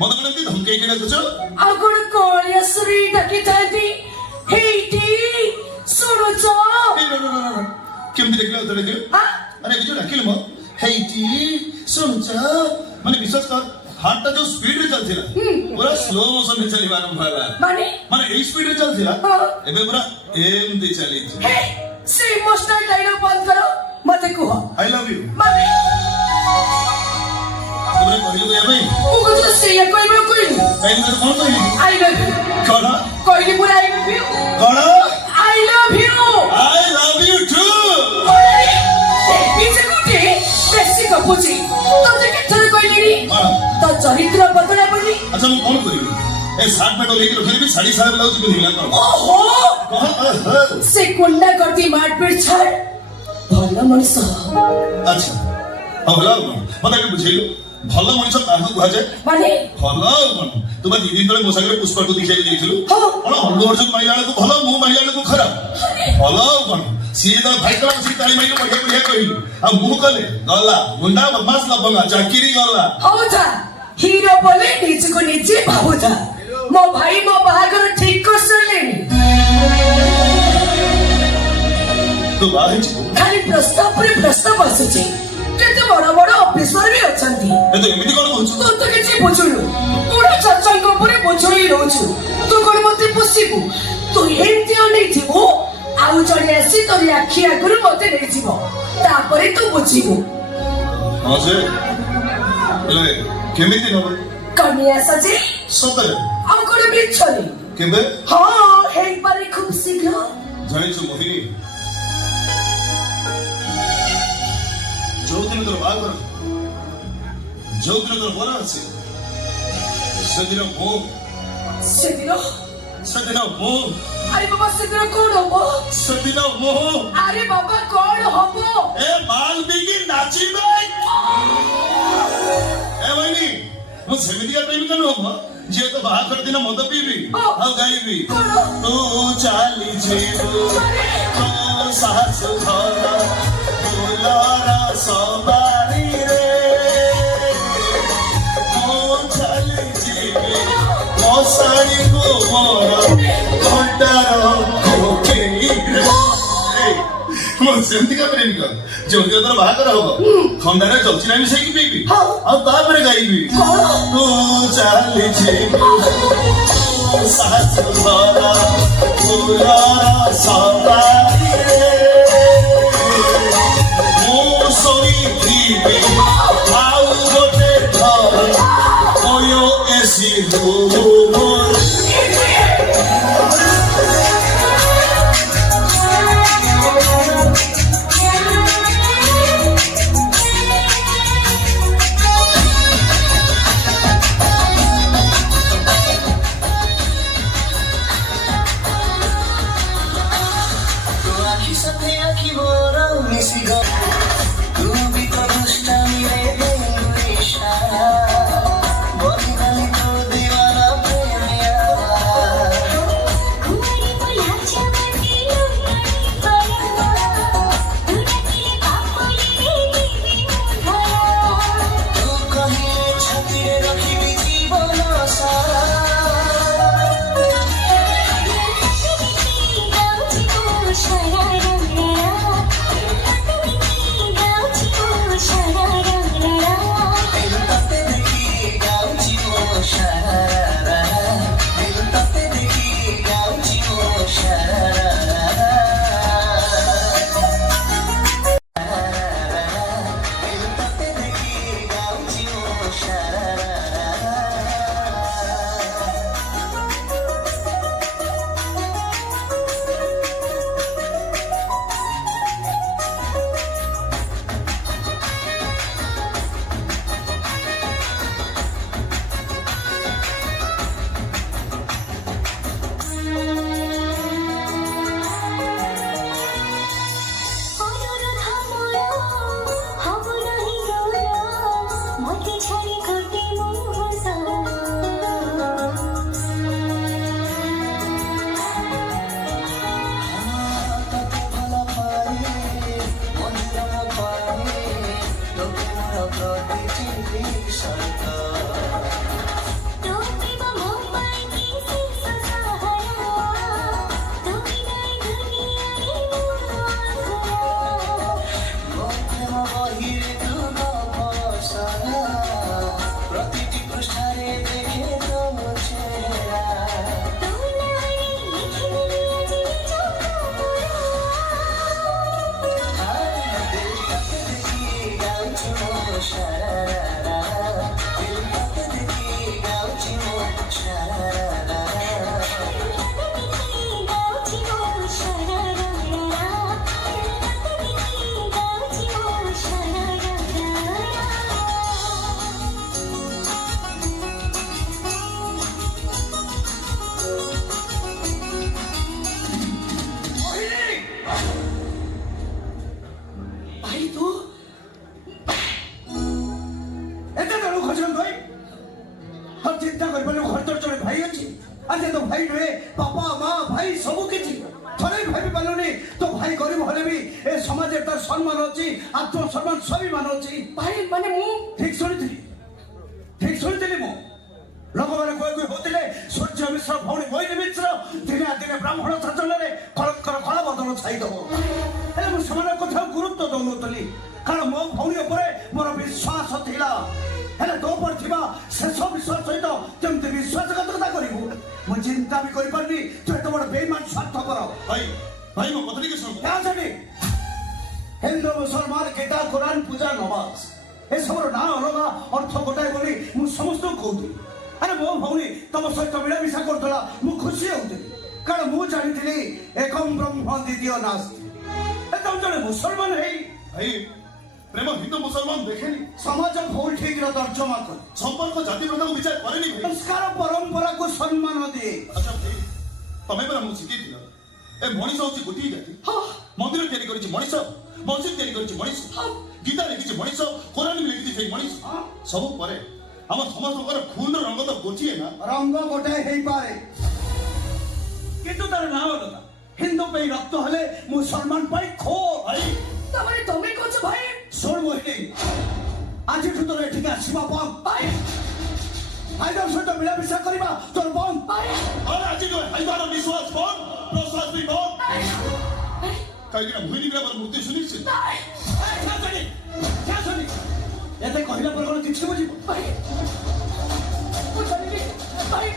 ମତେ କଣ ଏମିତି ଧମକେଇକି ଡାକୁଛ? ଆଉ କଣ କଳିଆସୁରୀ ଡାକିଥାନ୍ତି ହେଇଟି ଶୁଣୁଛ? କେମିତି ଦେଖିଲ ତ ଦେଖିଲ? ଆରେ ଏବେ ଯୋଉ ଡାକିଲ ମୋ ହେଇଟି ଶୁଣୁଛ ମାନେ ବିଶ୍ୱାସ କର ହାର୍ଟଟା ଯୋଉ ସ୍ପିଡ୍ ରେ ଚାଲିଥିଲା ପୁରା ସ୍ଲୋ ମୋସନ ରେ ଚାଲିବା ଆରମ୍ଭ ହେଲା। ମାନେ ଏଇ ସ୍ପିଡ୍ ରେ ଚାଲିଥିଲା ଏବେ ପୁରା ଏମିତି ଚାଲିଛି। ସେ ଇମୋସନାଲ ଡାଇଲଗ ବନ୍ଦ କର ମତେ କୁହ ଆଇ ଲଭ୍ ୟୁ। ମାନେ ତୁମେ କହିଲୁ କହିବା ପାଇଁ ମୁଁ କହୁଛି ସେଇଆ କହିବାକୁ କହିଲି। କାଇଁ ମୁଁ କଣ କହିଲି? ଆଇ ଲଭ୍ ୟୁ କଣ କହିଲି ପୁରା ଆଇ ଲଭ୍ ୟୁ କଣ I love you I love you too. ପିছে କୋଠି ବେଶୀ ଗପୁଛି ତତେ କେଥର କହିଲିଣି ତ ଚରିତ୍ର ବଦଳା ବୋଲି। ଆଚ୍ଛା ମୁଁ କଣ କରିବି? ଏ ସାର୍ଟ ପ୍ୟାଣ୍ଟ ଓହ୍ଲେଇକି ରଖିଦେବି ଶାଢୀ ସାରା ବ୍ଲାଉଜ ପିନ୍ଧିବି ନା କଣ? ଓହୋ ସେ କୁଣ୍ଡା କରିଦି ମାରପିଟ ଛାଡ ଭଲ ମଣିଷ। ଆଚ୍ଛା ଭଲ ଆଉ କଣ ମତେ ଟିକେ ବୁଝେଇଲୁ ଭଲ ମଣିଷ କାହାକୁ କୁହାଯାଏ? ମାନେ ଭଲ ଆଉ କଣ ତୁ ବା 2 ଦିନ ତଳେ ମୋ ସାଙ୍ଗରେ ପୁଷ୍ପାକୁ ଦେଖିବାକୁ ଯାଇଥିଲୁ କଣ ଅଲ୍ଲୁ ଅର୍ଜୁନ ମାଇଲା ବେଳକୁ ଭଲ ମୁଁ ମାଇଲା ବେଳକୁ ଖରାପ ଭଲ ଆଉ କଣ ସିଏ ତ ଭାଇ ତଳ ବସିକି ତାଳି ମାଇଲୁ ବଢିଆ ବଢିଆ କହିଲୁ ଆଉ ମୁଁ କଲେ ଗଲା ଗୁଣ୍ଡା ବଦମାସ ଲବଙ୍ଗା ଚାକିରି ଗଲା। ହଉ ଯା ହିରୋ ବୋଲେ ନିଜକୁ ନିଜେ ଭାବୁଥା ମୋ ଭାଇ ମୋ ବାହାଘର ଠିକ କରିସାରିଲେଣି। ତୁ ବାହା ହେଇଛୁ ଖାଲି ପ୍ରସ୍ତାବ ପରେ ପ୍ରସ୍ତାବ ଆସୁଛି କେତେ ବଡ ବଡ ଅଫିସର ବି ଅଛନ୍ତି। ତୁ ଏମିତି କଣ କହୁଛୁ? ତୁ ତ କିଛି ବୁଝୁନୁ ବୁଢା ଚାଚାଙ୍କ ଉପରେ ବୋଝ ହେଇ ରହୁଛୁ ତୁ କଣ ମତେ ପୋଷିବୁ? ତୁ ଏମିତି ଅନେଇଥିବୁ ଆଉ ଜଣେ ଆସି ତୋରି ଆଖି ଆଗରୁ ମତେ ନେଇଯିବ ତାପରେ ତୁ ବୁଝିବୁ। ହଁ ଯେ ହେଲେ କେମିତି ହବ? କନିଆ ସଜେ ସତରେ ଆଉ କଣ ମିଛରେ? କେବେ? ହଁ ହେଇପାରେ ଖୁବ ଶୀଘ୍ର। ଜାଣିଛୁ ମୋହିନୀ ଯୋଉଦିନ ତୋର ବାହାଘର ଯୋଉଦିନ ତୋର ବର ଅଛି ସେଦିନ ମୁଁ ଆରେ ବାବା ସେଦିନ କଣ ହବ? ସେଦିନ ମୁଁ ଆରେ ବାବା କଣ ହବ? ଏ ମାଲ ଦେଇକି ନାଚିବେ। ଏ ମୋହିନୀ ମୁଁ ସେମିତିକା ପ୍ରେମିକା ନୁହଁ ଯିଏ ତ ବାହାଘର ଦିନ ମଦ ପିଇବି ଆଉ ଗାଇବି ତୁ ଚାଲି ଯିବୁ ତୋ ଶାଶୁ ଘର ଫୁଲର ସବାରିରେ ମୁଁ ଚାଲି ଯିବି ମୋ ଶାଢ଼ୀକୁ ମୋର କଣ୍ଟାର କୋକେଇରେ। ମୁଁ ସେମିତିକା ପ୍ରେମିକା ଯୋଉଦିନ ତୋର ବାହାଘର ହବ ଖଣ୍ଡାରେ ଜଲଚିନା ମିଶେଇକି ପିଇବି ଆଉ ତାପରେ ଗାଇବି ତୁ ଚାଲି ଯିବୁ ଶାଶୁ ଘର ଫୁଲର ସବାରିରେ ମୁଁ ଶୋଇଥିବି ଆଉ ଗୋଟେ ଘର ଓୟୋ ଏସି ରୁମ୍। ଆଉ ଚିନ୍ତା କରିପାରିଲୁ ଘର ତୋର ଜଣେ ଭାଇ ଅଛି ଆଜି ତୋ ଭାଇ ନୁହେଁ ବାପା ମା ଭାଇ ସବୁ କିଛି ଥରେ ଭାବି ପାରିଲୁନି ତୋ ଭାଇ ଗରିବ ହେଲେ ବି ଏ ସମାଜରେ ତାର ସମ୍ମାନ ଅଛି ଆତ୍ମସମ୍ମାନ ସ୍ୱାଭିମାନ ଅଛି। ଭାଇ ମାନେ ମୁଁ ଠିକ ଶୁଣିଥିଲି ମୁଁ ଲୋକମାନେ କହି ହଉଥିଲେ ସୂର୍ଯ୍ୟ ମିଶ୍ର ଭଉଣୀ ବୈରୀ ମିଶ୍ର ଦିନେ ଦିନେ ବ୍ରାହ୍ମଣ ଶାସନରେ କଳଙ୍କର କଳା ବଦଳ ଛାଇଦବ ହେଲେ ମୁଁ ସେମାନଙ୍କ କଥାକୁ ଗୁରୁତ୍ୱ ଦଉନଥିଲି କାରଣ ମୋ ଭଉଣୀ ଉପରେ ମୋର ବିଶ୍ୱାସ ଥିଲା ହେଲେ ତୋ ଉପରେ ଥିବା ଶେଷ ବିଶ୍ୱାସ ସହିତ କେମିତି ବିଶ୍ୱାସଘାତକତା କରିବୁ ମୁଁ ଚିନ୍ତା ବି କରିପାରିନି ତୁ ଏତେ ବଡ଼ ବେଇମାନ ସ୍ୱାର୍ଥପର। ଭାଇ ମୋ କଥା ଟିକେ ଶୁଣ। ସେଠି ହିନ୍ଦୁ ମୁସଲମାନ ଗୀତା କୋରାନ ପୂଜା ନମାଜ ଏସବୁର ନାଁ ଅଲଗା ଅର୍ଥ ଗୋଟାଏ ବୋଲି ମୁଁ ସମସ୍ତଙ୍କୁ କହୁଥିଲି। ଆରେ ମୋ ଭଉଣୀ ତମ ସହିତ ମିଳାମିଶା କରୁଥିଲା ମୁଁ ଖୁସି ହଉଥିଲି କାରଣ ମୁଁ ଜାଣିଥିଲି ଏକମ୍ ବ୍ରହ୍ମ ଦ୍ୱିତୀୟ ନାସ୍ତି। ତମେ ଜଣେ ମୁସଲମାନ ହେଇ ଭାଇ ପ୍ରେମ ହିନ୍ଦୁ ମୁସଲମାନ ଦେଖେନି ସମାଜ ଭୁଲ ଠିକର ତର୍ଜମା କରେ ସମ୍ପର୍କ ଜାତି ପ୍ରଥାକୁ ବିଚାର କରେନି ଭାଇ। ସଂସ୍କାର ପରମ୍ପରାକୁ ସମ୍ମାନ ଦିଏ। ଆଚ୍ଛା ଭାଇ ତମେ ପରା ମୁଁ ଶିଖେଇଥିଲ ଏ ମଣିଷ ହଉଛି ଗୋଟିଏ ଜାତି। ମନ୍ଦିର ତିଆରି କରିଛି ମଣିଷ ମସଜିଦ ତିଆରି କରିଛି ମଣିଷ ଗୀତା ଲେଖିଛି ମଣିଷ କୋରାନ ବି ଲେଖିଛି ସେଇ ମଣିଷ ସବୁ ପରେ ଆମ ସମସ୍ତଙ୍କର ଖୁନର ରଙ୍ଗ ତ ଗୋଟିଏ ନା। ରଙ୍ଗ ଗୋଟାଏ ହେଇପାରେ କିନ୍ତୁ ତାର ନାଁ ଅଲଗା ହିନ୍ଦୁ ପାଇଁ ରକ୍ତ ହେଲେ ମୁସଲମାନ ପାଇଁ ଖୋ। ଭାଇ ତାମାନେ ତମେ କହୁଛ ଭାଇ ଶୁଣ ମୋହିନୀ ଆଜିଠୁ ତୋର ଏଠିକି ଆସିବା ବନ୍ଦ ଭାଇ ଭାଇର ସହିତ ମିଳାମିଶା କରିବା ତୋର ବନ୍ଦ। ଭାଇ ଆରେ ଆଜି ତ ହାଇବାର ବିଶ୍ୱାସ ବନ୍ଦ ପ୍ରଶ୍ୱାସ ବି ବନ୍ଦ କାହିଁକିନା ଭୁଇଁରେ ଆମର ମୃତ୍ୟୁ ସୁନିଶ୍ଚିତ। ଏତେ କହିଲା ପରେ କଣ କିଛି ବୁଝିବ ଭାଇ ମୁଁ ଜାଣିଲି ଭାଇ